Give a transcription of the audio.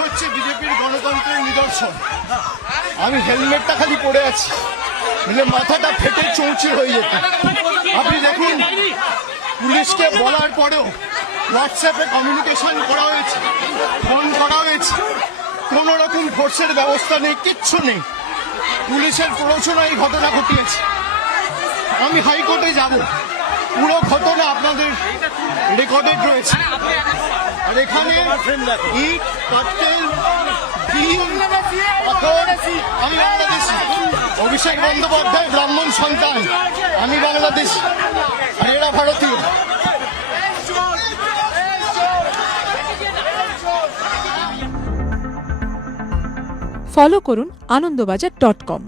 হচ্ছে বিজেপির গণতন্ত্রের নিদর্শন। আমি হেলমেটটা খালি পরে আছি, মানে মাথাটা ফেটে চৌচির হয়ে যেত। আপনি দেখুন, পুলিশকে বলার পরেও হোয়াটসঅ্যাপে কমিউনিকেশন করা হয়েছে, ফোন করা হয়েছে, কোনো রকম ফোর্সের ব্যবস্থা নেই, কিচ্ছু নেই। পুলিশের প্ররোচনায় এই ঘটনা ঘটিয়েছে। আমি হাইকোর্টে যাব, পুরো ঘটনা আপনাদের রেকর্ডেড রয়েছে। আর এখানে ইট, পাটকেল, আমি বাংলাদেশি, অভিষেক বন্দ্যোপাধ্যায় ব্রাহ্মণ সন্তান, আমি বাংলাদেশি, আর এরা ভারতীয়। ফলো করুন আনন্দবাজার.com।